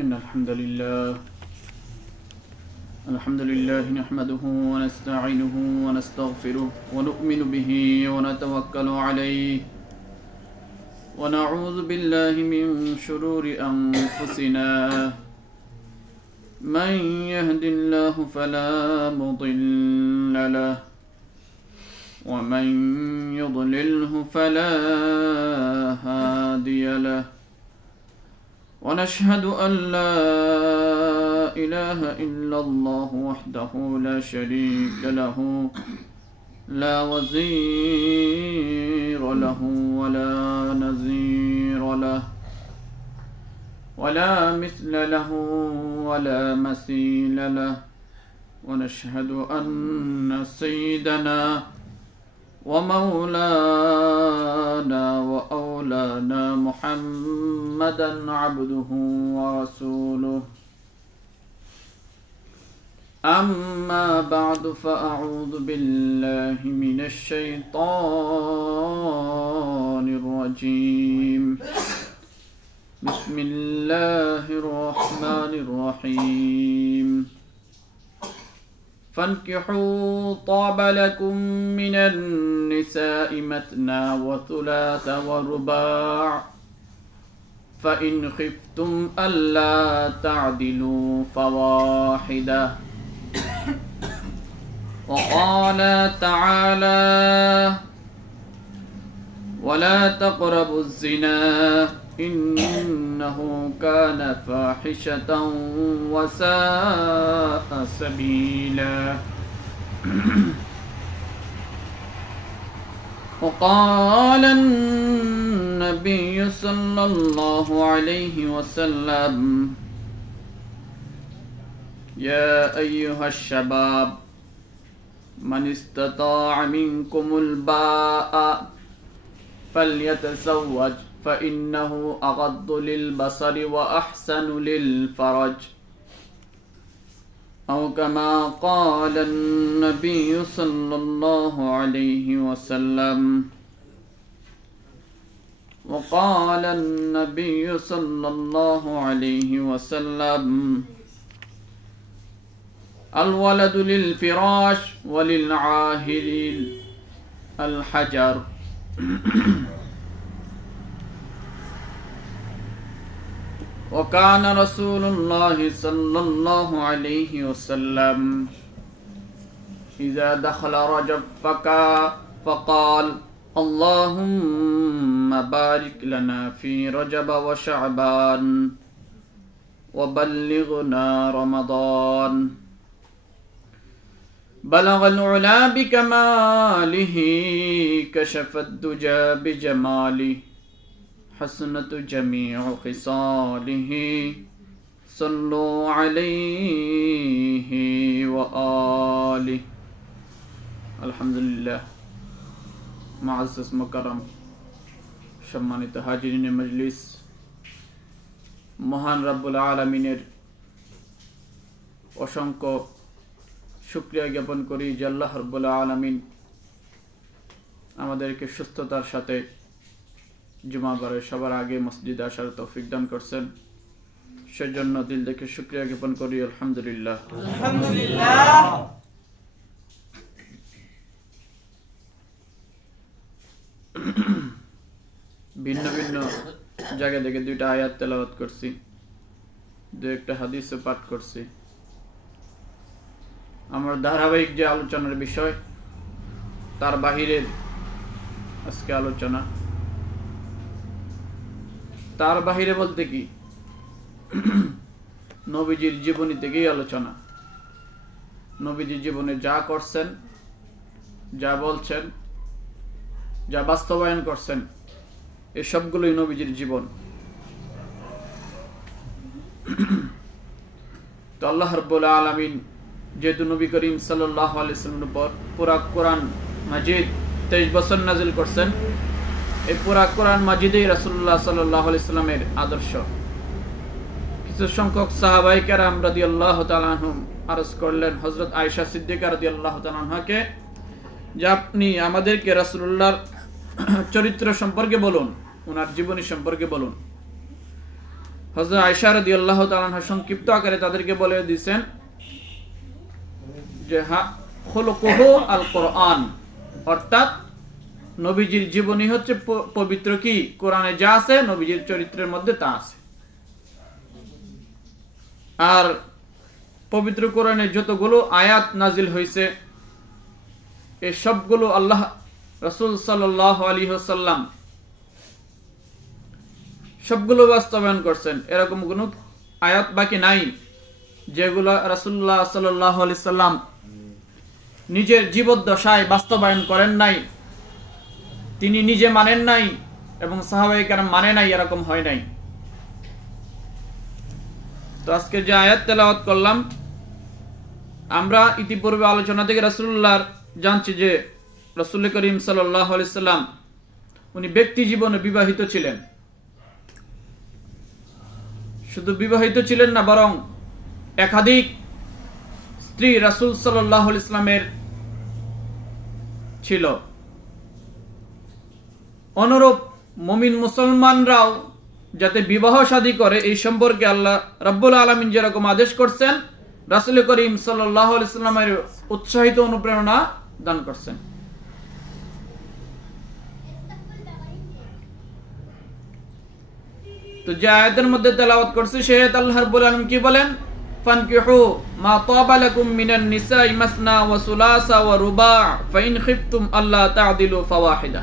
إن الحمد لله نحمده ونستعينه ونستغفره ونؤمن به ونتوكل عليه ونعوذ بالله من شرور أنفسنا من يهد الله فلا مضل له ومن يضلله فلا هادي له ونشهد أن لا إله إلا الله وحده لا شريك له لا وزير له ولا نظير له ولا مثل له ولا مثيل له ونشهد أن سيدنا ومولانا وأولانا محمدا عبده ورسوله أما بعد فأعوذ بالله من الشيطان الرجيم بسم الله الرحمن الرحيم فانكحوا طاب لكم من النساء مثنى وثلاث ورباع فإن خفتم ألا تعدلوا فواحدة وقال تعالى ولا تقربوا الزنا إنه كان فاحشة وساء سبيلا وقال النبي صلى الله عليه وسلم يا أيها الشباب من استطاع منكم الباء فليتزوج فإنه أغض للبصر وأحسن للفرج أو كما قال النبي صلى الله عليه وسلم وقال النبي صلى الله عليه وسلم الولد للفراش وللعاهل الحجر وكان رسول الله صلى الله عليه وسلم إذا دخل رجب فقال اللهم بارك لنا في رجب وشعبان وبلغنا رمضان بلغ العلا بكماله كشف الدجى بجماله حسنة جميع خصاله صلوا عليه وآله الحمد لله معزز مكرم সম্মানিত হাজিরিনে মজলিস মহান রব্বুল আলামিনের অসংখ্য শুকরিয়া জ্ঞাপন করি যে আল্লাহ রব্বুল আলামিন আমাদেরকে সুস্থতার সাথে জুমাবারে সবার আগে মসজিদে আসার তৌফিক দান করছেন সেজন্য দিল থেকে শুকরিয়া জ্ঞাপন করি আলহামদুলিল্লাহ আলহামদুলিল্লাহ ভিন্ন ভিন্ন জায়গা থেকে দুইটা আয়াত তেলাওয়াত করছি দুই একটা হাদিসও পাঠ করছি আমার ধারাবাহিক যে আলোচনার বিষয় তার বাহিরের আজকে আলোচনা তার বাহিরে বলতে কি নবীজির জীবনী থেকেই আলোচনা নবীজির জীবনে যা করছেন যা বলছেন যা বাস্তবায়ন করছেন এই সবগুলোই নবীজির জীবন তো আল্লাহ রাব্বুল আলামিন যেহেতু নবী করিম সাল্লাল্লাহু আলাইহি ওয়াসাল্লামের উপর পুরা কোরআন মাজিদ 23 বছর নাযিল করছেন এই পুরা কোরআন মাজিদেই রাসূলুল্লাহ সাল্লাল্লাহু আলাইহি ওয়াসাল্লামের আদর্শ কিছু সংখ্যক সাহাবায়ে কেরাম রাদিয়াল্লাহু তাআলা আনহুম আরজ করলেন হযরত আয়েশা সিদ্দিকা রাদিয়াল্লাহু তাআলা আনহাকে যে আপনি আমাদেরকে রাসূলুল্লাহর চরিত্র সম্পর্কে বলুন, ওনার জীবনী সম্পর্কে বলুন। হযরত আয়েশা রাদিয়াল্লাহু তাআলা আনহা সংক্ষিপ্ত আকারে তাদেরকে বলে দিয়েছেন যে খুলুকুহু আল কোরআন, অর্থাৎ নবীজির জীবনী হচ্ছে পবিত্র। কি কোরআনে যা আছে নবীজির চরিত্রের মধ্যে তা আছে। আর পবিত্র কোরআনে যতগুলো আয়াত নাজিল হয়েছে এই সবগুলো আল্লাহ রাসূল সাল্লাল্লাহু আলাইহি ওয়াসাল্লাম সবগুলো বাস্তবায়ন করছেন। এরকম কোনো আয়াত বাকি নাই যেগুলো রাসূলুল্লাহ সাল্লাল্লাহু আলাইহি ওয়াসাল্লাম নিজের জীবদ্দশায় বাস্তবায়ন করেন নাই, তিনি নিজে মানেন নাই এবং সাহাবায়ে কেরাম মানে নাই, এরকম হয় নাই। তো আজকে যে আয়াত তেলাওয়াত করলাম, আমরা ইতিপূর্বে আলোচনা থেকে রাসূলুল্লাহ জানছি যে রাসূল করিম সাল্লাল্লাহু আলাইহি ওয়াসাল্লাম উনি ব্যক্তি জীবনে বিবাহিত ছিলেন। শুধু বিবাহিত ছিলেন না, বরং একাধিক স্ত্রী রাসূল সাল্লাল্লাহু আলাইহি ওয়াসাল্লামের ছিল। অনুরূপ মুমিন মুসলমানরাও যাতে বিবাহ শাদী করে এই সম্পর্কে আল্লাহ রাব্বুল আলামিন যেরকম আদেশ করছেন, রাসূল করিম সাল্লাল্লাহু আলাইহি ওয়াসাল্লামের উৎসাহিত অনুপ্রেরণা দান করছেন। তো যে আয়াতের মধ্যে তেলাওয়াত করছে সে আয়াত আল্লাহ রাব্বুল আলামিন কি বলেন? ফানকিহু মা তাবা লাকুম মিনান নিসাই মাসনা ওয়া সুলাসা ওয়া রুবা' ফাইন খিফতুম আল্লা তা'দিলু ফাওয়াহিদা।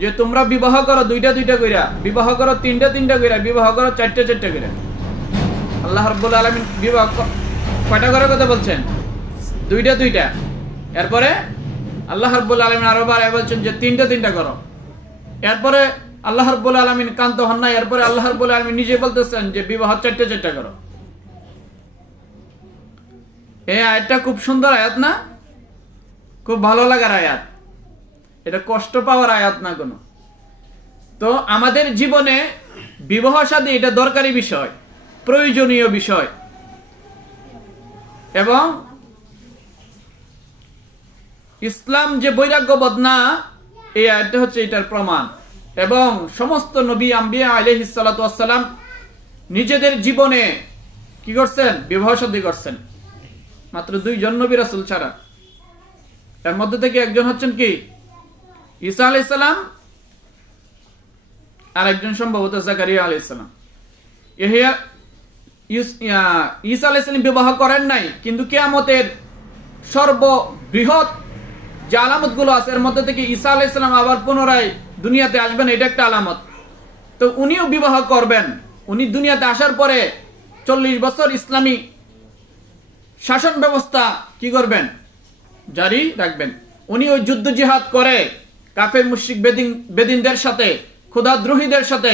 যে তোমরা বিবাহ করো দুইটা দুইটা কইরা, বিবাহ করো তিনটা তিনটা কইরা, বিবাহ করো চারটা চারটা কইরা। আল্লাহ রাব্বুল আলামিন বিবাহ কয়টা করার কথা বলছেন? দুইটা দুইটা। এরপরে আল্লাহ রাব্বুল আলামিন আরো বার বলছেন যে তিনটা তিনটা করো। এরপরে আল্লাহ রাব্বুল আলামিন কান্ত হন না, এরপরে আল্লাহ রাব্বুল আলামিন নিজে বলতেছেন যে বিবাহ চারটা চারটা করো। এই আয়াতটা খুব সুন্দর আয়াত না? খুব ভালো লাগার আয়াত। এটা কষ্ট পাওয়ার আয়াত না কোনো। তো আমাদের জীবনে বিবাহ শাদী এটা দরকারি বিষয়, প্রয়োজনীয় বিষয়, এবং ইসলাম যে বৈরাগ্যবোধ না, এই আয়াতটা হচ্ছে এটার প্রমাণ। এবং সমস্ত নবী আম্বিয়া আলাইহিস সালাতু ওয়াস সালাম নিজেদের জীবনে কি করছেন? বিবাহ শাদী করছেন। মাত্র দুইজন নবী রাসূল ছাড়া। এর মধ্যে থেকে একজন হচ্ছেন কি? ঈসা আলাইহিস সালাম, আর একজন সম্ভবত জাকারিয়া আলাইহিস সালাম। ঈসা আলাইহিস সালাম বিবাহ করেন নাই, কিন্তু কিয়ামতের সর্ববৃহৎ যে আলামত গুলো আছে এর মধ্যে থেকে ঈসা আলাইহিস সালাম আবার পুনরায় দুনিয়াতে আসবেন, এটা একটা আলামত। তো উনিও বিবাহ করবেন। উনি দুনিয়াতে আসার পরে 40 বছর ইসলামী শাসন ব্যবস্থা কি করবেন? জারি রাখবেন। উনি ওই যুদ্ধ জিহাদ করে কাফের মুশরিক বেদিনদের সাথে, খোদাদ্রোহীদের সাথে,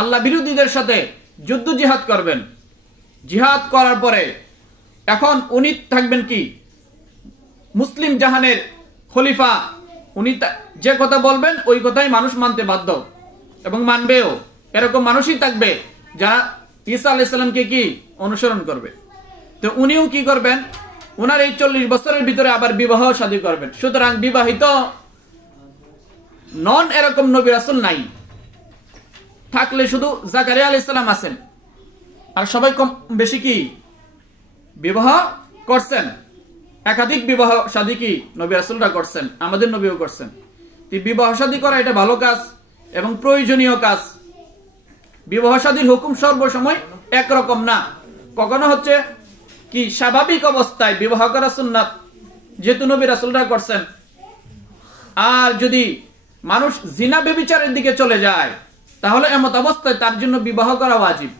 আল্লাহ বিরোধীদের সাথে যুদ্ধ জিহাদ করবেন। জিহাদ করার পরে এখন উনি থাকবেন কি? মুসলিম জাহানের খলিফা। উনি যে কথা বলবেন ওই কথাই মানুষ মানতে বাধ্য এবং মানবেও। এরকম মানুষই থাকবে যারা ঈসা আলাইহিস সালামকে কি অনুসরণ করবে। তো উনিও কি করবেন? ওনার এই 40 বছরের ভিতরে আবার বিবাহ শাদী করবেন। সুতরাং বিবাহিত নন এরকম নবী রাসূল নাই। থাকলে শুধু জাকারিয়া আলাইহিস সালাম আছেন, আর সবাই কম বেশি কি বিবাহ করছেন। একাধিক বিবাহ শাদী কি নবী রাসূলরা করছেন, আমাদের নবীও করছেন। বিবাহ শাদী করা এটা ভালো কাজ এবং প্রয়োজনীয় কাজ। বিবাহ শাদীর হুকুম সর্বসময় একরকম না। কখনো হচ্ছে কি স্বাভাবিক অবস্থায় বিবাহ করা সুন্নাত, যেহেতু নবী রাসূলরা করছেন। আর যদি মানুষ জিনা ব্যভিচারের দিকে চলে যায় তাহলে এমত অবস্থায় তার জন্য বিবাহ করা ওয়াজিব।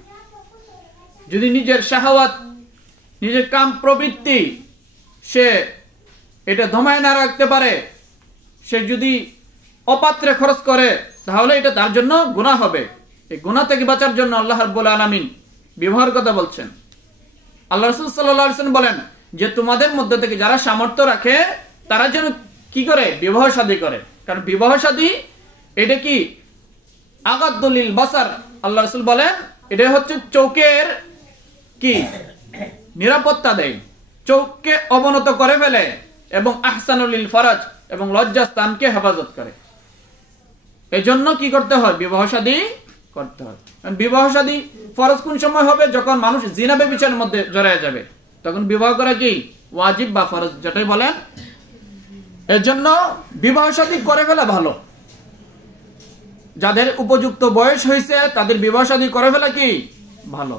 যদি নিজের শাহওয়াত, নিজের কাম প্রবৃত্তি সে এটা দমায় না রাখতে পারে, সে যদি অপাত্রে খরচ করে তাহলে এটা তার জন্য গুনাহ হবে। এই গুনাহ থেকে বাঁচার জন্য আল্লাহ রাব্বুল আলামিন বিবাহের কথা বলছেন। আল্লাহ রাসূল সাল্লাল্লাহু আলাইহি ওয়াসাল্লাম বলেন যে তোমাদের মধ্যে থেকে যারা সামর্থ্য রাখে তারা যেন কি করে? বিবাহ শাদী করে। কারণ বিবাহ শাদী এটা কি আগাদ্দুলিল বাসার। আল্লাহ রাসূল বলেন এটা হচ্ছে চোখের কি নিরাপত্তা দেয়, চোখকে অবনত করে ফেলে, এবং আহসানুল ফরাজ এবং লজ্জাস্থানকে হেফাজত করে। এজন্য কি করতে হয়? বিবাহ শাদী করতে হয়। বিবাহ শাদী ফরজ কোন সময় হবে? যখন মানুষ জিনা ব্যভিচারের মধ্যে জড়ায় যাবে, তখন বিবাহ করা কি ওয়াজিব বা ফরজ, যেটাই বলেন। এর জন্য বিবাহ শাদী করে ফেলা ভালো। যাদের উপযুক্ত বয়স হয়েছে তাদের বিবাহ শাদী করে ফেলা কি ভালো।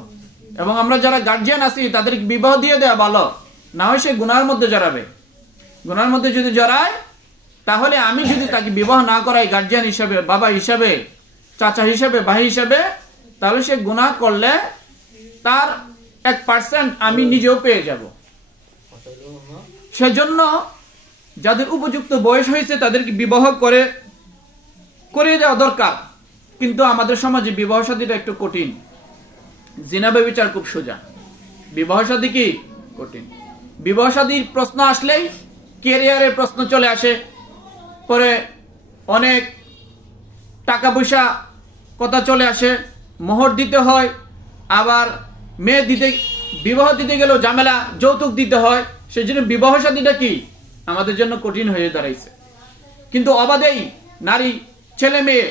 এবং আমরা যারা গার্জিয়ান আছি তাদের বিবাহ দিয়ে দেওয়া ভালো, না হয় সে গুনার মধ্যে জড়াবে। গুনার মধ্যে যদি জড়ায়, তাহলে আমি যদি তাকে বিবাহ না করাই গার্জিয়ান হিসাবে, বাবা হিসাবে, চাচা হিসাবে, ভাই হিসাবে, তাহলে সে গুনাহ করলে তার 1% আমি নিজেও পেয়ে যাব। সেজন্য যাদের উপযুক্ত বয়স হয়েছে তাদেরকে বিবাহ করে দেওয়া দরকার। কিন্তু আমাদের সমাজে বিবাহ শাদীটা একটু কঠিন। জিনা ব্যভিচার খুব সোজা, বিবাহ শাদী কি কঠিন। বিবাহ শাদীর প্রশ্ন আসলেই ক্যারিয়ারের প্রশ্ন চলে আসে, পরে অনেক টাকা পয়সা কথা চলে আসে, মোহর দিতে হয়, আবার মেয়ে দিতে, বিবাহ দিতে গেলেও ঝামেলা, যৌতুক দিতে হয়। সেই জন্য বিবাহ শাদীটা কি আমাদের জন্য কঠিন হয়ে দাঁড়াইছে। কিন্তু অবাধেই নারী, ছেলে মেয়ে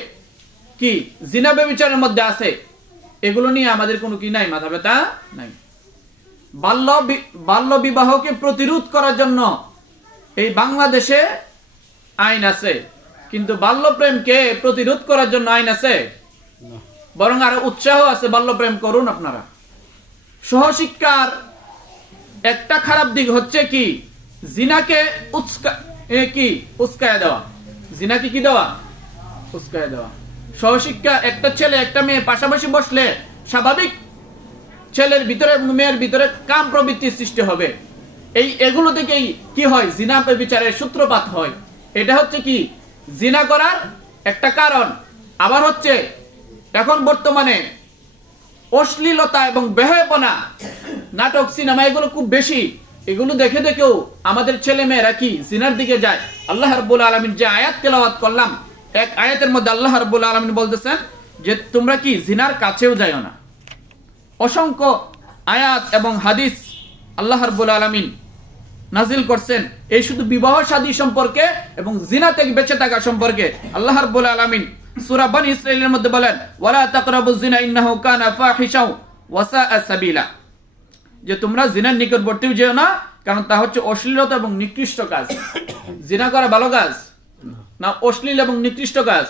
কি জিনা ব্যভিচারের মধ্যে আছে, এগুলো নিয়ে আমাদের কোনো কি নাই, মাথা ব্যথা নাই। বাল্য বিবাহকে প্রতিরোধ করার জন্য এই বাংলাদেশে আইন আছে, কিন্তু বাল্য প্রেমকে প্রতিরোধ করার জন্য আইন আছে, বরং আরো উৎসাহ আছে বাল্য প্রেম করুন আপনারা। সহশিক্ষার একটা খারাপ দিক হচ্ছে কি জিনাকে উস্কায় দেওয়া। জিনাকে কি দেওয়া? উস্কায় দেওয়া। সহশিক্ষা, একটা ছেলে একটা মেয়ে পাশাপাশি বসলে স্বাভাবিক ছেলের ভিতরে এবং মেয়ের ভিতরে কাম প্রবৃত্তির সৃষ্টি হবে। এগুলো থেকেই কি হয়? জিনা ব্যভিচারের সূত্রপাত হয়। এটা হচ্ছে কি জিনা করার একটা কারণ। আবার হচ্ছে এখন বর্তমানে অশ্লীলতা এবং বেহায়াপনা, নাটক, সিনেমা এগুলো খুব বেশি। এগুলো দেখে দেখেও আমাদের ছেলে মেয়েরা কি জিনার দিকে যায়। আল্লাহ রাব্বুল আলামিন যে আয়াত তেলাওয়াত করলাম, এক আয়াতের মধ্যে আল্লাহ রাব্বুল আলামিন বলতেছেন যে তোমরা কি জিনার কাছেও যাও না। অসংখ্য আয়াত এবং হাদিস আল্লাহ রাব্বুল আলামিন নাজিল করছেন এই শুধু বিবাহ শাদী সম্পর্কে এবং জিনা থেকে বেঁচে থাকা সম্পর্কে। আল্লাহ রাব্বুল আলামিন সূরা বনী ইসরাঈলের মধ্যে বলেন, ওয়ালা তাকরাবুজ জিনা ইন্নাহু কানা ফাহিশাও ওয়া সাআ সাবিলা, যে তোমরা জিনার নিকটবর্তীও যেও না, কারণ তা হচ্ছে অশ্লীলতা এবং নিকৃষ্ট কাজ। জিনা করা ভালো কাজ না, অশ্লীল এবং নিকৃষ্ট কাজ।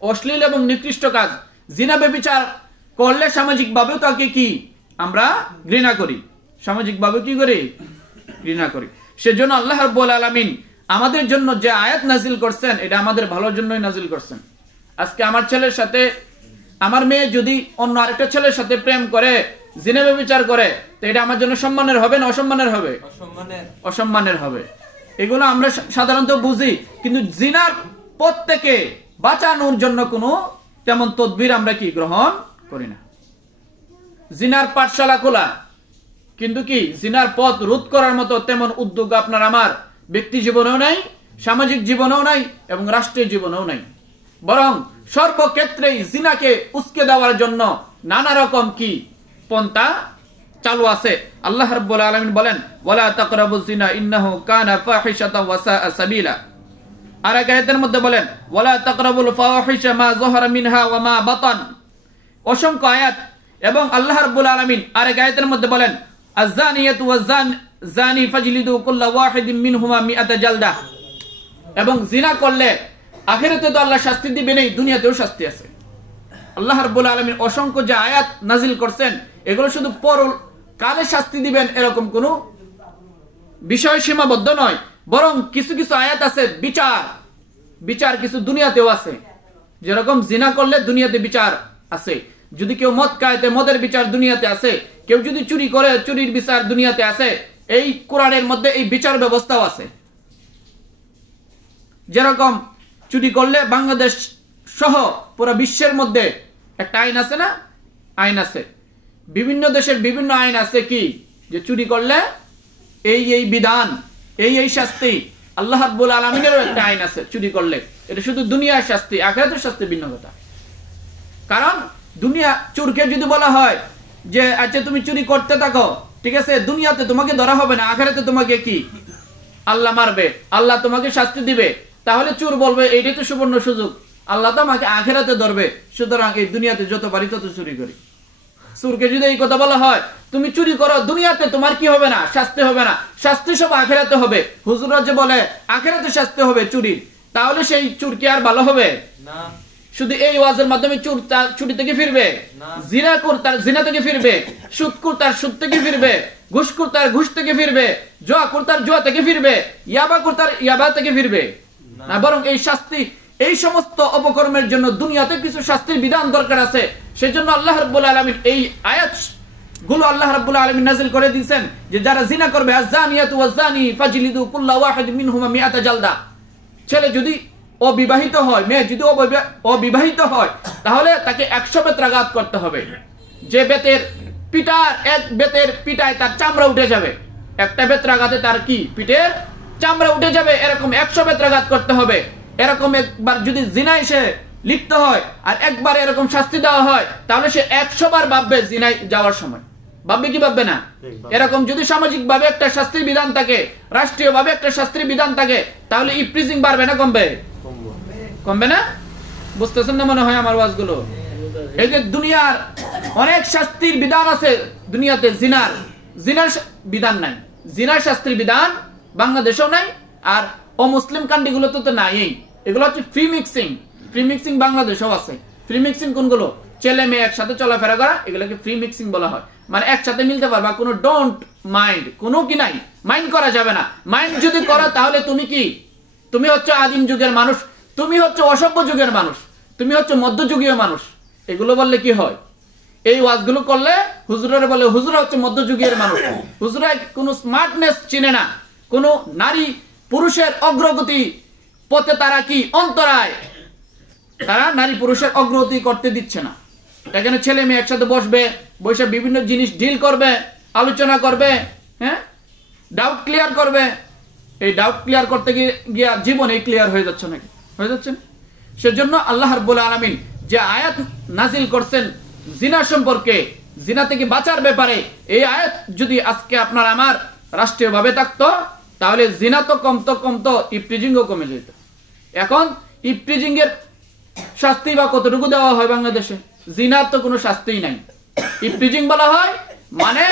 অশ্লীল এবং নিকৃষ্ট কাজ। জিনা ব্যভিচার করলে সামাজিক ভাবেও তাকে কি আমরা ঘৃণা করি, সামাজিক ভাবে কি করি? ঘৃণা করি। সেজন্য আল্লাহ রাব্বুল আলামিন আমাদের জন্য যে আয়াত নাজিল করছেন, এটা আমাদের ভালোর জন্যই নাজিল করছেন। আজকে আমার ছেলের সাথে আমার মেয়ে যদি অন্য আরেকটা ছেলের সাথে প্রেম করে, জিনা ব্যভিচার করে, তো এটা আমার জন্য সম্মানের হবে না অসম্মানের হবে? অসম্মানের হবে। এগুলো আমরা সাধারণত বুঝি, কিন্তু জিনার পথ থেকে বাঁচানোর জন্য কোনো তেমন তদবির আমরা কি গ্রহণ করি না। জিনার পাঠশালা খোলা, কিন্তু কি জিনার পথ রোধ করার মতো তেমন উদ্যোগ আপনার আমার ব্যক্তি জীবনেও নাই, সামাজিক জীবনেও নাই এবং রাষ্ট্রীয় জীবনেও নাই। বরং সর্বক্ষেত্রেই জিনাকে উস্কে দেওয়ার জন্য নানা রকম কি পন্থা চালু আছে। আল্লাহ রাব্বুল আলামিন বলেন, ওয়ালা তাকরাবুজ জিনা ইন্নাহু কানা ফাহিশাতাও ওয়া সাআ সাবিলা। আর এক আয়াতের মধ্যে বলেন, ওয়ালা তাকরাবুল ফাওয়াহিশা মা যাহারা মিনহা ওয়া মা বাতান। অসংখ্য আয়াত। এবং আল্লাহ রাব্বুল আলামিন আর এক আয়াতের মধ্যে বলেন, আয-যানিয়াতু ওয়াজ-জানি ফাজলিদু কুল্লা ওয়াহিদিন মিনহুমা মিআতা জালদা। এবং জিনা করলে আখিরাতে তো আল্লাহ শাস্তি দিবেন, এই দুনিয়াতেও শাস্তি আছে। আল্লাহ রাব্বুল আলামিন অসংখ্য যে আয়াত নাজিল করছেন, এগুলো শুধু পরকালে শাস্তি দিবেন এরকম কোনো বিষয় সীমাবদ্ধ নয়, বরং কিছু কিছু আয়াত আছে বিচার কিছু দুনিয়াতেও আছে। যেরকম জিনা করলে দুনিয়াতে বিচার আছে, যদি কেউ মদ খায় মদের বিচার দুনিয়াতে আছে, কেউ যদি চুরি করে চুরির বিচার দুনিয়াতে আছে। এই কোরআনের মধ্যে এই বিচার ব্যবস্থাও আছে। যেরকম চুরি করলে বাংলাদেশ সহ পুরো বিশ্বের মধ্যে একটা আইন আছে না? আইন আছে। বিভিন্ন দেশের বিভিন্ন আইন আছে কি যে চুরি করলে এই বিধান, এই শাস্তি। আল্লাহ রাব্বুল আলামিনেরও একটা আইন আছে চুরি করলে। এটা শুধু দুনিয়ার শাস্তি, আখিরাতের শাস্তি ভিন্ন কথা। কারণ দুনিয়া চোরকে যদি বলা হয় যে আচ্ছা তুমি চুরি করতে থাকো, ঠিক আছে, দুনিয়াতে তোমাকে ধরা হবে না, আখিরাতে তোমাকে কি আল্লাহ মারবে, আল্লাহ তোমাকে শাস্তি দিবে, তাহলে চোর বলবে এইটাই তো সুবর্ণ সুযোগ, আল্লাহ তো আমাকে আখেরাতে ধরবে, সুতরাং এই দুনিয়াতে যত পারি তত চুরি করি। সুরকে যদি এই কথা বলা হয় তুমি চুরি করো, দুনিয়াতে তোমার কি হবে না, শাস্তি হবে না, শাস্তি সব আখেরাতে হবে। হুজুররা যে বলে আখেরাতে শাস্তি হবে চুরির, তাহলে সেই চুর কি আর ভালো হবে না? শুধু এই ওয়াজের মাধ্যমে চুর তার চুরি থেকে ফিরবে, জিনাখোর তার জিনা থেকে ফিরবে, সুদখোর তার সুদ থেকে ফিরবে, ঘুষখোর তার ঘুষ থেকে ফিরবে, জুয়াখোর তার জুয়া থেকে ফিরবে, ইয়াবাখোর তার ইয়াবা থেকে ফিরবে না, বরং এই শাস্তি, এই সমস্ত অপকর্মের জন্য দুনিয়াতে কিছু শাস্তির বিধান দরকার আছে। সেজন্য আল্লাহ রাব্বুল আলামিন এই আয়াত গুলো আল্লাহ রাব্বুল আলামিন নাযিল করে দিয়েছেন যে যারা জিনা করবে, আয-যানিয়াতু ওয়াজ-যানি ফাজলিদু কুল্লা ওয়াহিদ মিনহুমা মিআতা জালদা। ছেলে যদি অবিবাহিত হয়, মেয়ে যদি অবিবাহিত হয়, তাহলে তাকে 100 বেত্রাঘাত করতে হবে। যে বেতের পিটার, এক বেতের পিটায় তার চামড়া উঠে যাবে, একটা বেত্রাঘাতে তার কি পিঠের চামড়া উঠে যাবে, এরকম 100 বেত্রাঘাত করতে হবে। এরকম একবার যদি জিনায় সে লিপ্ত হয় আর একবার এরকম শাস্তি দেওয়া হয়, তাহলে সে 100 বার ভাববে জিনায় যাওয়ার সময়, ভাববে কি ভাববে না? এরকম যদি সামাজিক ভাবে একটা শাস্তির বিধান থাকে, রাষ্ট্রীয় ভাবে একটা শাস্তির বিধান থাকে, তাহলে ইফ্রিজিং বাড়বে না কমবে? কমবে না? বুঝতেছেন না মনে হয় আমার ওয়াজগুলো? এই যে দুনিয়ার অনেক শাস্তির বিধান আছে, দুনিয়াতে জিনার বিধান নাই, জিনার শাস্তির বিধান বাংলাদেশেও নাই, আর অমুসলিম কান্ট্রিগুলোতে তো নাই। এগুলো হচ্ছে ফ্রি মিক্সিং। ফ্রি মিক্সিং বাংলাদেশেও আছে। ফ্রি মিক্সিং কোনগুলো? ছেলে মেয়ে একসাথে চলাফেরা করা, এগুলোকে ফ্রি মিক্সিং বলা হয়। মানে একসাথে মিলতে পারবা, কোনো ডোন্ট মাইন্ড, কোনো কি নাই, মাইন্ড করা যাবে না। মাইন্ড যদি করো তাহলে তুমি কি? তুমি হচ্ছে আদিম যুগের মানুষ, তুমি হচ্ছে অসভ্য যুগের মানুষ, তুমি হচ্ছে মধ্যযুগীয় মানুষ। এগুলো বললে কি হয়? এই ওয়াজগুলো করলে হুজুরের বলে হুজুরা হচ্ছে মধ্যযুগীয় মানুষ, হুজুরা কোনো স্মার্টনেস চিনে না, কোনো নারী পুরুষের অগ্রগতি পথে তারা কি অন্তরায়, তারা নারী পুরুষের অগ্রগতি করতে দিচ্ছে না। এখানে ছেলে মেয়ে একসাথে বসবে, বসে বিভিন্ন জিনিস ডিল করবে, আলোচনা করবে, হ্যাঁ, ডাউট ক্লিয়ার করবে। এই ডাউট ক্লিয়ার করতে গিয়ে জীবনে ক্লিয়ার হয়ে যাচ্ছে নাকি? হয়ে যাচ্ছে না। সেজন্য আল্লাহ রাব্বুল আলামিন যে আয়াত নাজিল করছেন জিনা সম্পর্কে, জিনা থেকে বাঁচার ব্যাপারে, এই আয়াত যদি আজকে আপনার আমার রাষ্ট্রীয়ভাবে থাকতো, তাহলে জিনা তো কমতো, ইফটিজিংও কমে যেত। এখন ইফটিজিং এর শাস্তি বা কতটুকু দেওয়া হয় বাংলাদেশে? জিনার তো কোনো শাস্তিই নাই। ইফটিজিং বলা হয় মানে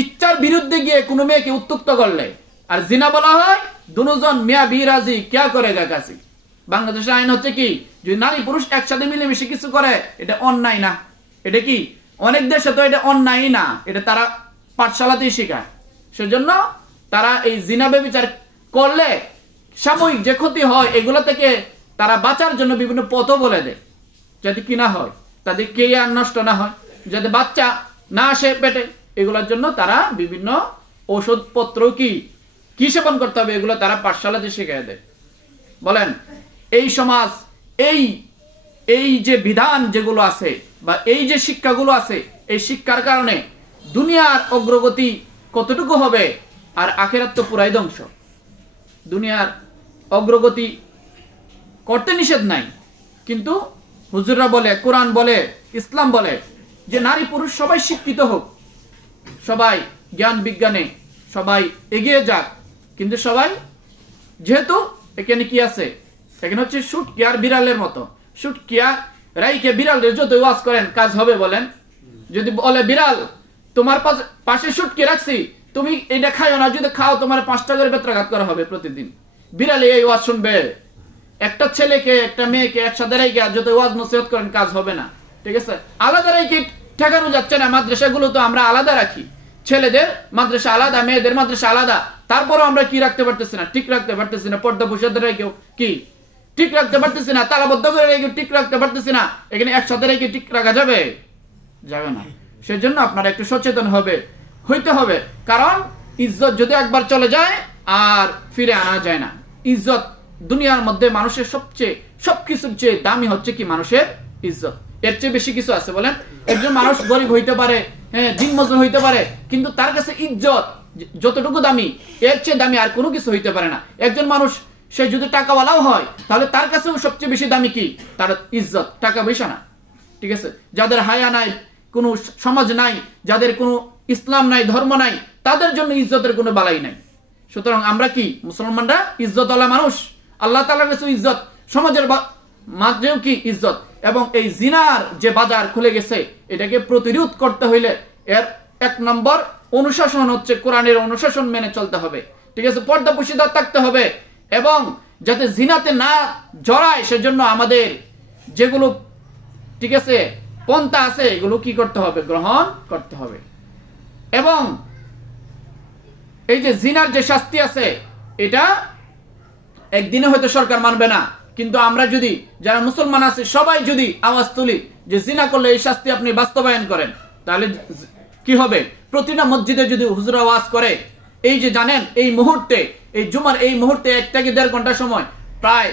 ইচ্ছার বিরুদ্ধে গিয়ে কোনো মেয়েকে উত্ত্যক্ত করলে, আর জিনা বলা হয় দুজন মিয়া বিরাজি ক্যা করেগা কাছি। বাংলাদেশের আইন হচ্ছে কি, যদি নারী পুরুষ একসাথে মিলেমিশে কিছু করে, এটা অন্যায় না? এটা কি? অনেক দেশে তো এটা অন্যায় না, এটা তারা পাঠশালাতেই শেখায়। সেজন্য তারা এই জিনা ব্যভিচার করলে সাময়িক যে ক্ষতি হয়, এগুলো থেকে তারা বাঁচার জন্য বিভিন্ন পথও বলে দেয়, যাতে কি না হয়, তাদের কেরিয়ার নষ্ট না হয়, যাতে বাচ্চা না আসে পেটে। এগুলোর জন্য তারা বিভিন্ন ঔষধপত্র কি সেবন করতে হবে, এগুলো তারা পাঠশালাতে শিখিয়ে দেয়। বলেন এই সমাজ, এই যে বিধান যেগুলো আছে বা এই যে শিক্ষাগুলো আছে, এই শিক্ষার কারণে দুনিয়ার অগ্রগতি কতটুকু হবে, আর আখিরাত তো পুরাই ধ্বংস। দুনিয়ার অগ্রগতি করতে নিষেধ নাই, কিন্তু হুজুররা বলে, কোরআন বলে, ইসলাম বলে যে নারী পুরুষ সবাই শিক্ষিত হোক, সবাই জ্ঞান বিজ্ঞানে সবাই এগিয়ে যাক, কিন্তু সবাই যেহেতু এখানে কি আছে, এখানে হচ্ছে শুটকি আর বিড়ালের মতো। শুটকি আর রাইকে বিড়ালের যত ওয়াজ করেন কাজ হবে বলেন? যদি বলে বিড়াল তোমার পাশে শুটকি রাখছি, তুমি এটা খাও না, যদি খাও তোমার 5 টাকা করে বেত্রাঘাত করা হবে প্রতিদিন। বিড়ালে এই ওয়াজ শুনবে? একটা ছেলেকে একটা মেয়েকে একসাথে রেখে যত ওয়াজ নসিহত করেন কাজ হবে না। ঠিক আছে, আলাদা রেখে ঠেকানো যাচ্ছে না। মাদ্রাসাগুলো তো আমরা আলাদা রাখি, ছেলেদের মাদ্রাসা আলাদা, মেয়েদের মাদ্রাসা আলাদা, তারপরও আমরা কি রাখতে পারতেছি না, ঠিক রাখতে পারতেছি না। পর্দা পোশাদ রেখেও কি ঠিক রাখতে পারতেছি না, তালাবদ্ধ করে রেখে ঠিক রাখতে পারতেছি না। এখানে একসাথে রেখে ঠিক রাখা যাবে? যাবে না। সেজন্য আপনারা একটু সচেতন হইতে হবে, কারণ ইজ্জত যদি একবার চলে যায় আর ফিরে আনা যায় না। ইজ্জত দুনিয়ার মধ্যে মানুষের সবকিছুর চেয়ে দামি হচ্ছে কি? মানুষের ইজ্জত। এর চেয়ে বেশি কিছু আছে বলেন? একজন মানুষ গরিব হইতে পারে, হ্যাঁ, দিনমজুর হইতে পারে, কিন্তু তার কাছে ইজ্জত যতটুকু দামি, এর চেয়ে দামি আর কোনো কিছু হইতে পারে না। একজন মানুষ সে যদি টাকাওয়ালাও হয়, তাহলে তার কাছেও সবচেয়ে বেশি দামি কি? তার ইজ্জত, টাকা পয়সা না। ঠিক আছে, যাদের হায়া নাই, কোনো সমাজ নাই, যাদের কোনো ইসলাম নাই, ধর্ম নাই, তাদের জন্য ইজ্জতের কোনো বালাই নাই। সুতরাং আমরা কি মুসলমানরা ইজ্জতওয়ালা মানুষ, আল্লাহ তাআলার কাছে ইজ্জত, সমাজের মাঝেও কি ইজ্জত। এবং এই জিনার যে বাজার খুলে গেছে, এটাকে প্রতিরোধ করতে হইলে এর 1 নম্বর অনুশাসন হচ্ছে কোরআনের অনুশাসন মেনে চলতে হবে, ঠিক আছে, পর্দা পুশিদা থাকতে হবে, এবং যাতে জিনাতে না জড়ায় সেজন্য আমাদের যেগুলো, ঠিক আছে, পন্থা আছে এগুলো কি করতে হবে, গ্রহণ করতে হবে। এবং এই যে জিনার যে শাস্তি আছে, এটা একদিনে হয়তো সরকার মানবে না, কিন্তু আমরা যদি যারা মুসলমান আছে সবাই যদি আওয়াজ তুলি যে জিনা করলে এই শাস্তি আপনি বাস্তবায়ন করেন, তাহলে কি হবে? প্রতিটা মসজিদে যদি হুজুর আওয়াজ করে, এই যে জানেন এই মুহূর্তে, এই জুমার এই মুহূর্তে 1 থেকে 1.5 ঘন্টা সময় প্রায়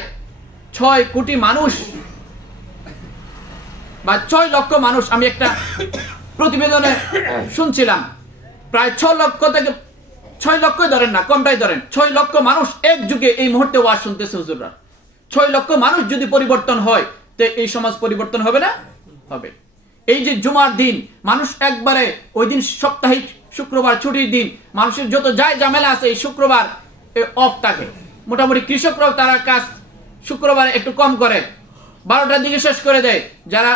6 কোটি মানুষ বা 6 লক্ষ মানুষ, আমি একটা প্রতিবেদনে শুনছিলাম, প্রায় 6 লক্ষ থেকে 6 লক্ষই ধরেন না, কমটাই ধরেন, 6 লক্ষ মানুষ একযুগে এই মুহূর্তে ওয়াজ শুনতেছে হুজুররা। 6 লক্ষ মানুষ যদি পরিবর্তন হয়, তো এই সমাজ পরিবর্তন হবে না? হবে। এই যে জুমার দিন মানুষ একবারে ওই দিন সাপ্তাহিক শুক্রবার ছুটির দিন, মানুষের যত যায় ঝামেলা আছে এই শুক্রবার অফ থাকে। মোটামুটি কৃষকরাও তারা কাজ শুক্রবারে একটু কম করে, 12টার দিকে শেষ করে দেয়। যারা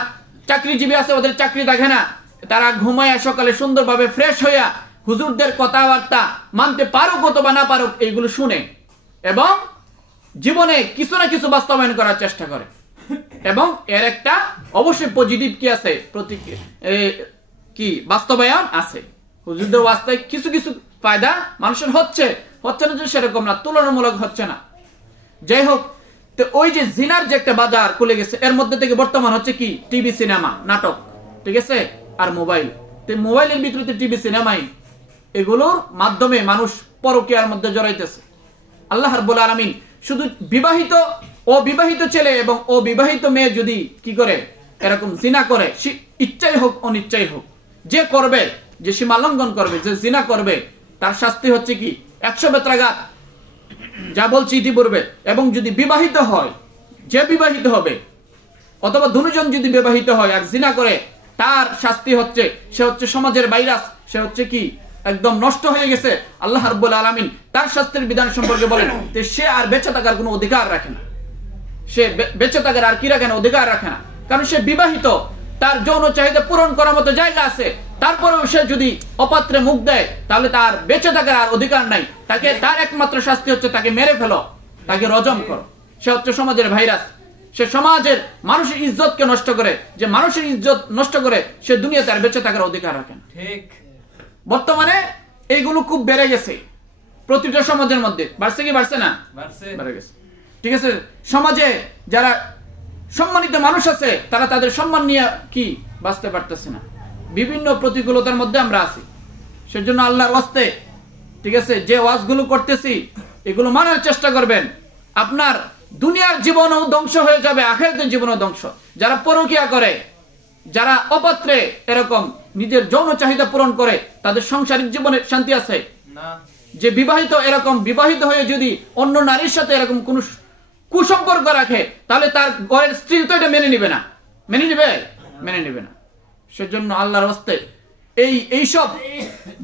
চাকরিজীবী আছে ওদের চাকরি থাকে না, তারা ঘুমায়া সকালে সুন্দরভাবে ফ্রেশ হইয়া হুজুরদের কথাবার্তা মানতে পারুক অথবা না পারুক এইগুলো শুনে এবং জীবনে কিছু না কিছু বাস্তবায়ন করার চেষ্টা করে। এবং এর একটা অবশ্যই পজিটিভ কি আছে, কি বাস্তবায়ন আছে। হুজুরদের ওয়াস্তায় কিছু কিছু ফায়দা মানুষের হচ্ছে না যে সেরকম না, তুলনামূলক হচ্ছে না। যাই হোক, তো ওই যে জিনার যে একটা বাজার খুলে গেছে, এর মধ্যে থেকে বর্তমান হচ্ছে কি টিভি, সিনেমা, নাটক, ঠিক আছে, আর মোবাইল। তো মোবাইলের ভিতরে টিভি, সিনেমাই, এগুলোর মাধ্যমে মানুষ পরকীয়ার মধ্যে জড়াইতেছে। আল্লাহ রাব্বুল আলামিন শুধু বিবাহিত, অবিবাহিত ছেলে এবং অবিবাহিত মেয়ে যদি কি করে এরকম জিনা করে, ইচ্ছাই হোক অনিচ্ছাই হোক, যে করবে, যে সীমা লঙ্ঘন করবে, যে জিনা করবে, তার শাস্তি হচ্ছে কি 100 বেত্রাঘাত, যা বলছি ইতিপূর্বে। এবং যদি বিবাহিত হয়, যে বিবাহিত হবে অথবা দুজন যদি বিবাহিত হয় আর জিনা করে, তার শাস্তি হচ্ছে সে হচ্ছে সমাজের ভাইরাস, সে হচ্ছে কি একদম নষ্ট হয়ে গেছে। আল্লাহ রাব্বুল আলামিন তার শাস্তির বিধান সম্পর্কে বলেন যে সে আর বেঁচে থাকার কোনো অধিকার রাখে না, সে বেঁচে থাকার আর কি রাখে না, অধিকার রাখে না। কারণ সে বিবাহিত, তার যৌন চাহিদা পূরণ করার মতো জায়গা আছে, তারপরেও সে যদি অপাত্রে মুখ দেয় তাহলে তার বেঁচে থাকার আর অধিকার নাই। তাকে তার একমাত্র শাস্তি হচ্ছে তাকে মেরে ফেলো, তাকে রজম করো। সে হচ্ছে সমাজের ভাইরাস, সে সমাজের মানুষের ইজ্জতকে নষ্ট করে, যে মানুষের ইজ্জত নষ্ট করে সে দুনিয়াতে আর বেঁচে থাকার অধিকার রাখে না। ঠিক বর্তমানে এইগুলো খুব বেড়ে গেছে প্রতিটা সমাজের মধ্যে। বাড়ছে কি বাড়ছে না? বেড়ে গেছে, ঠিক আছে। সমাজে যারা সম্মানিত মানুষ আছে তারা তাদের সম্মান নিয়ে কি বাঁচতে পারতেছে না, বিভিন্ন প্রতিকূলতার মধ্যে আমরা আছি। সেজন্য আল্লাহর ওয়াস্তে, ঠিক আছে, যে ওয়াজগুলো করতেছি এগুলো মানার চেষ্টা করবেন। আপনার দুনিয়ার জীবনও ধ্বংস হয়ে যাবে, আখিরাতের জীবনও ধ্বংস। যারা পরকীয়া করে, যারা অপাত্রে এরকম নিজের যৌন চাহিদা পূরণ করে, তাদের সাংসারিক জীবনে শান্তি আছে না। যে বিবাহিত, এরকম বিবাহিত হয়ে যদি অন্য নারীর সাথে এরকম কোন কুসম্পর্ক রাখে, তাহলে তার ঘরের স্ত্রী তো এটা মেনে নিবে না, মেনে নিবে না। সেজন্য আল্লাহর হস্তে এইসব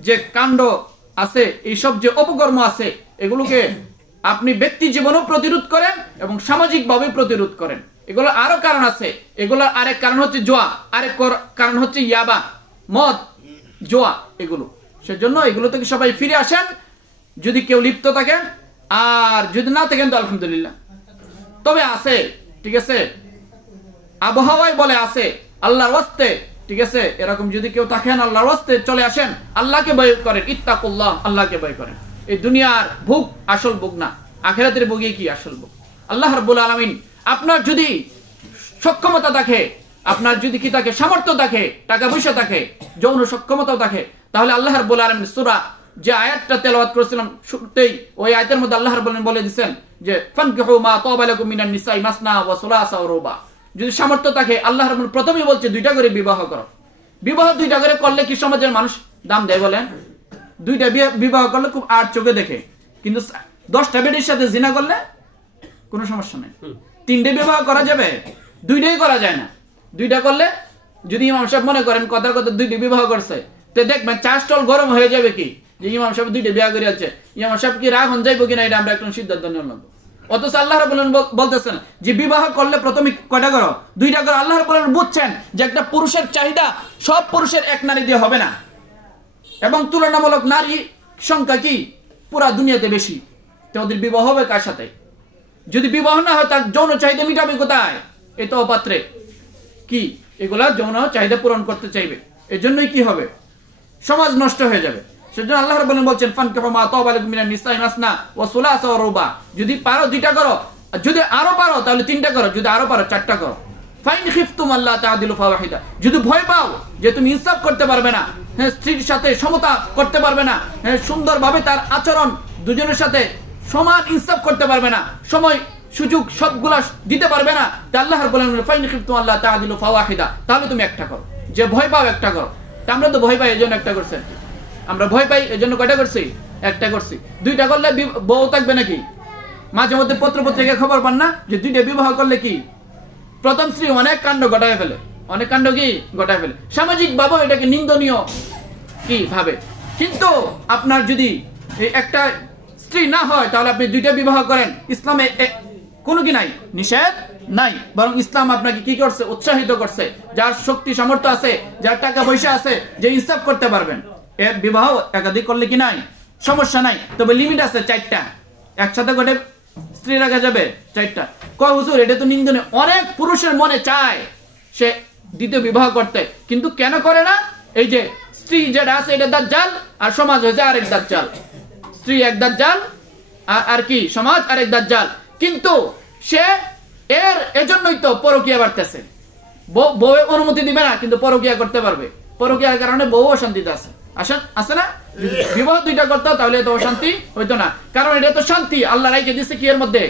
যে কাণ্ড আছে, এইসব যে অপকর্ম আছে, এগুলোকে আপনি ব্যক্তি জীবনেও প্রতিরোধ করেন এবং সামাজিক ভাবে প্রতিরোধ করেন। এগুলো আরো কারণ আছে, এগুলোর আরেক কারণ হচ্ছে জোয়া, আরেক কারণ হচ্ছে ইয়াবা, মদ, জোয়া, এগুলো। সেজন্য এগুলো থেকে সবাই ফিরে আসেন যদি কেউ লিপ্ত থাকেন, আর যদি না থাকেন তো আলহামদুলিল্লাহ। তবে আছে, ঠিক আছে, আবহাওয়ায় বলে আছে, আল্লাহর ওয়াস্তে, ঠিক আছে, এরকম যদি কেউ থাকেন আল্লাহর ওয়াস্তে চলে আসেন, আল্লাহকে ভয় করেন, ইত্তাকুল্লাহ, আল্লাহকে ভয় করেন। এই দুনিয়ার ভোগ আসল ভোগ না, আখিরাতের ভোগই কি আসল ভোগ। আল্লাহ রাব্বুল আলামিন আপনার যদি সক্ষমতা থাকে, আপনার যদি কি থাকে, সামর্থ্য থাকে, টাকা পয়সা থাকে, যৌন সক্ষমতাও থাকে, তাহলে আল্লাহ রাব্বুল আলামিন সূরা যে আয়াতটা তেলাওয়াত করেছিলাম শুরুতেই, ওই আয়াতের মধ্যে আল্লাহ রাব্বুল আলামিন বলে দিবেন যে ফানকিহু মা তাবা লাকুম মিনান নিসাই মাসনা ওয়া সুলাসা ওয়া রুবা। যদি সামর্থ্য থাকে, আল্লাহ রাব্বুল প্রথমেই বলছে 2টা করে বিবাহ করো। বিবাহ 2টা করে করলে কি সমাজের মানুষ দাম দেয় বলেন? 2টা বিবাহ করলে খুব আর চোখে দেখে, কিন্তু 10টা বেটির সাথে জিনা করলে কোনো সমস্যা নেই। 3টে বিবাহ করা যাবে, 2টাই করা যায় না। 2টা করলে যদি ইমাম সাহেব মনে করেন কথার কথা 2টি বিবাহ করছে, তো দেখবেন চা স্টল গরম হয়ে যাবে কি, যে ইমাম সাহেব 2টি বিবাহ করে আছে, ইমাম সাহেব কি রাগ হন যাইব কিনা, এটা আমরা একটা সিদ্ধান্ত নিয়ে নেব। অথচ আল্লাহ রাব্বুল আলামিন বলতেছেন যে বিবাহ করলে প্রথমে কয়টা করো? 2টা করো। আল্লাহ রাব্বুল আলামিন বুঝছেন যে একটা পুরুষের চাহিদা সব পুরুষের এক নারী দিয়ে হবে না, এবং তুলনামূলক নারী সংখ্যা কি পুরা দুনিয়াতে বেশি। তো ওদের বিবাহ হবে কার সাথে? যদি বিবাহ না হয় তার যৌন চাহিদা মিটাবে কোথায়? এই তো অপাত্রে কি এগুলা যৌন চাহিদা পূরণ করতে চাইবে, এর জন্যই কি হবে? সমাজ নষ্ট হয়ে যাবে। সেজন্য আল্লাহ রাব্বুল আলামিন বলছেন ফানকিহু মা তাবা লাকুম মিনান নিসাই মাসনা ওয়া সুলাসা ওয়া রুবা। যদি পারো 2টা করো, যদি আরো পারো তাহলে 3টা করো, যদি আরো পারো 4টা করো। ফাইন খিফতুম আল্লাহ তাআদিলু ফাওয়াহিদা। যদি ভয় পাও যে তুমি ইনসাফ করতে পারবে না, হ্যাঁ, স্ত্রীর সাথে সমতা করতে পারবে না, হ্যাঁ, সুন্দরভাবে তার আচরণ দুজনের সাথে সমান ইনসাফ করতে পারবে না, সময় সুযোগ সবগুলা দিতে পারবে না, তা আল্লাহ রাব্বুল আলামিন ফাইন খিফতুম আল্লাহ তাআদিলু ফাওয়াহিদা, তাহলে তুমি একটা করো। যে ভয় পাও একটা করো। তা আমরা তো ভয় পাই এজন্য একটা করছে, আমরা ভয় পাই এজন্য কয়টা করছি? একটা করছি। 2টা করলে বউ থাকবে নাকি? মাঝে মধ্যে পত্র পত্রিকায় খবর পান না যে 2টা বিবাহ করলে কি প্রথম স্ত্রী অনেক কাণ্ড ঘটায় ফেলে, অনেক কাণ্ড কি ঘটায় ফেলে। সামাজিক ভাবে এটাকে নিন্দনীয় কি ভাবে, কিন্তু আপনার যদি একটা স্ত্রী না হয় তাহলে আপনি 2টা বিবাহ করেন, ইসলামে কোনো কি নাই, নিষেধ নাই, বরং ইসলাম আপনাকে কি করছে? উৎসাহিত করছে। যার শক্তি সামর্থ্য আছে, যার টাকা পয়সা আছে, যে ইনসাফ করতে পারবেন, এর বিবাহ একাধিক করলে কি নাই, সমস্যা নাই। তবে লিমিট আছে 4টা, একসাথে করে স্ত্রী রাখা যাবে 4টা। কয় হুজুর এটা তো নিন্দনীয়। অনেক পুরুষের মনে চায় সে দ্বিতীয় বিবাহ করতে, কিন্তু কেন করে না? এই যে স্ত্রী যেটা আছে এটা দাজ্জাল, আর সমাজ হয়েছে আরেক দাজ্জাল। স্ত্রী এক দাজ্জাল আর কি সমাজ আরেক দাজ্জাল। কিন্তু সে এজন্যই তো পরকীয়া বাড়তেছে। বউ অনুমতি দিবে না, কিন্তু পরকীয়া করতে পারবে। পরকীয়ার কারণে বউ অশান্তিতে আছে, আছে না? বিবাহ 2টা করতো তাহলে তো অশান্তি হইতো না, কারণ এটা তো শান্তি আল্লাহ রাইকে দিচ্ছে কি এর মধ্যে?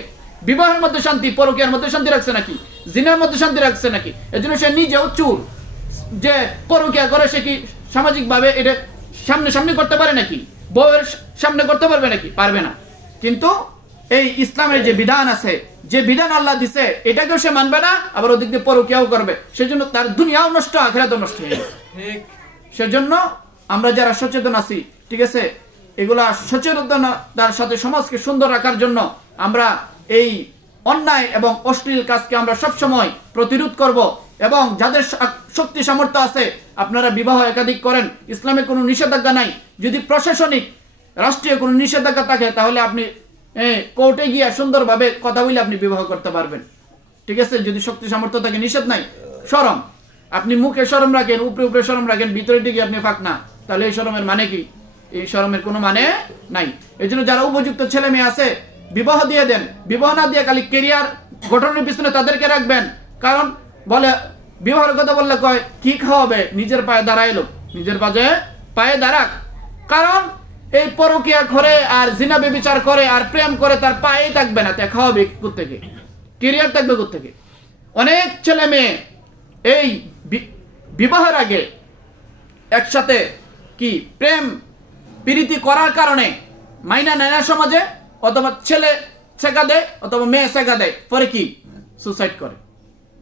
বিবাহের মধ্যে শান্তি। পরকীয়ার মধ্যে শান্তি রাখছে নাকি? জিনার মধ্যে শান্তি রাখছে নাকি? এজন্য সে নিজেও চুর, যে পরকীয়া করে সে কি সামাজিক ভাবে এটা সামনে করতে পারে নাকি? বউয়ের সামনে করতে পারবে নাকি? পারবে না। কিন্তু এই ইসলামের যে বিধান আছে, যে বিধান আল্লাহ দিছে, এটাকেও সে মানবে না, আবার ওদিক দিয়ে পরকীয়াও করবে। সেজন্য তার দুনিয়াও নষ্ট, আখিরাতও নষ্ট হয়ে যাবে। সেজন্য আমরা যারা সচেতন আছি, ঠিক আছে, এগুলা সচেতনতার সাথে সমাজকে সুন্দর রাখার জন্য আমরা এই অন্যায় এবং অশ্লীল কাজকে আমরা সবসময় প্রতিরোধ করব। এবং যাদের শক্তি সামর্থ্য আছে আপনারা বিবাহ একাধিক করেন, ইসলামে কোনো নিষেধাজ্ঞা নাই। যদি প্রশাসনিক রাষ্ট্রীয় কোনো নিষেধাজ্ঞা থাকে তাহলে আপনি কোর্টে গিয়ে সুন্দরভাবে কথা বলে আপনি বিবাহ করতে পারবেন, ঠিক আছে। যদি শক্তি সামর্থ্য থাকে, নিষেধ নাই। শরম, আপনি মুখে শরম রাখেন, উপরে শরম রাখেন, ভিতরে দিকে আপনি ফাঁক না, তাহলে এই শরমের মানে কি? এই শরমের কোনো মানে নাই। এই জন্য যারা উপযুক্ত ছেলে মেয়ে আছে বিবাহ দিয়ে দেন। বিবাহ না দিয়ে খালি কেরিয়ার গঠনের পিছনে তাদেরকে রাখবেন। কারণ বলে বিবাহের কথা বললে কয় কি খাওয়াবে? নিজের পায়ে দাঁড়াইলো, নিজের পায়ে দাঁড়াক। কারণ এই পরকীয়া করে আর জিনা ব্যভিচার করে আর প্রেম করে তার পায়েই থাকবে না, তা খাওয়াবে কোত্থেকে? কেরিয়ার থাকবে কোত্থেকে? অনেক ছেলে মেয়ে এই বিবাহের আগে একসাথে কি প্রেম প্রীতি করার কারণে মাইনা নেয় না সমাজে, অথবা ছেলে শেখা দেয় অথবা মেয়ে শেখা দেয়, পরে কি সুসাইড করে।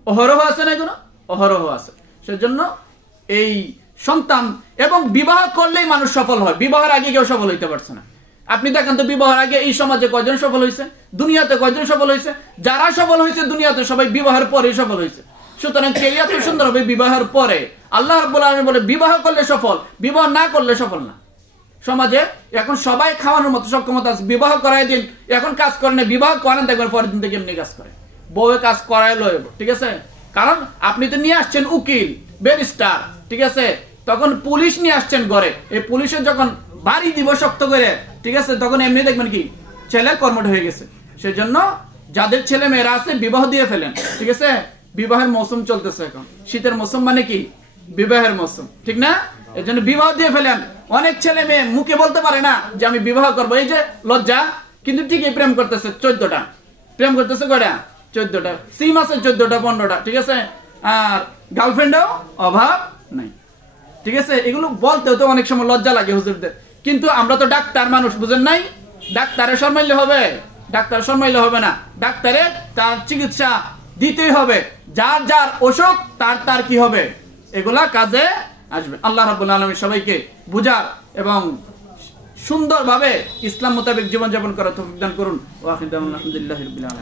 অহরহ আছে না এগুলো? অহরহ আছে। সেজন্য এই সন্তান এবং বিবাহ করলেই মানুষ সফল হয়, বিবাহের আগে কেউ সফল হইতে পারছে না। আপনি দেখেন তো বিবাহের আগে এই সমাজে কয়জন সফল হয়েছে, দুনিয়াতে কয়জন সফল হয়েছে? যারা সফল হয়েছে দুনিয়াতে সবাই বিবাহের পরে সফল হয়েছে। সুতরাং কেরিয়ার সুন্দর হবে বিবাহের পরে। আল্লাহ রাব্বুল আলামিন বলে বিবাহ করলে সফল, বিবাহ না করলে সফল না। সমাজে এখন সবাই খাওয়ানোর মতো সক্ষমতা আছে, বিবাহ করাই দিন, এখন কাজ করে না, বিবাহ করেন, দেখবেন পরের দিন থেকে এমনি কাজ করে, বউয়ে কাজ করাই লইব, ঠিক আছে। কারণ আপনি তো নিয়ে আসছেন উকিল, ব্যারিস্টার, ঠিক আছে, তখন পুলিশ নিয়ে আসছেন ঘরে, এই পুলিশের যখন বাড়ি দিব শক্ত করে, ঠিক আছে, তখন এমনি দেখবেন কি ছেলে কর্মঠ হয়ে গেছে। সেজন্য যাদের ছেলে মেয়েরা আছে বিবাহ দিয়ে ফেলেন, ঠিক আছে। বিবাহের মৌসুম চলতেছে এখন, শীতের মৌসুম মানে কি বিবাহের মৌসুম, ঠিক না? এর জন্য বিবাহ দিয়ে ফেলেন। অনেক ছেলে মেয়ে মুখে বলতে পারে না যে আমি বিবাহ করবো, এই যে লজ্জা, কিন্তু ঠিকই প্রেম করতেছে 14টা, প্রেম করতেছে কয়টা? 14টা, সিম আছে 14টা 15টা, ঠিক আছে, আর গার্লফ্রেন্ডও অভাব নাই, ঠিক আছে। এগুলো বলতেও তো অনেক সময় লজ্জা লাগে হুজুরদের, কিন্তু আমরা তো ডাক্তার মানুষ, বুঝেন নাই? ডাক্তারে শর্মাইলে হবে? ডাক্তার শর্মাইলে হবে না, ডাক্তারে তার চিকিৎসা দিতেই হবে, যার যার অসুখ তার কি হবে, এগুলা কাজে আসবে। আল্লাহ রাব্বুল আলামিন সবাইকে বুঝার এবং সুন্দরভাবে ইসলাম মোতাবেক জীবনযাপন করার তৌফিক দান করুন। ওয়া আখিরু দাওয়ানা আলহামদুলিল্লাহি রাব্বিল আলামিন।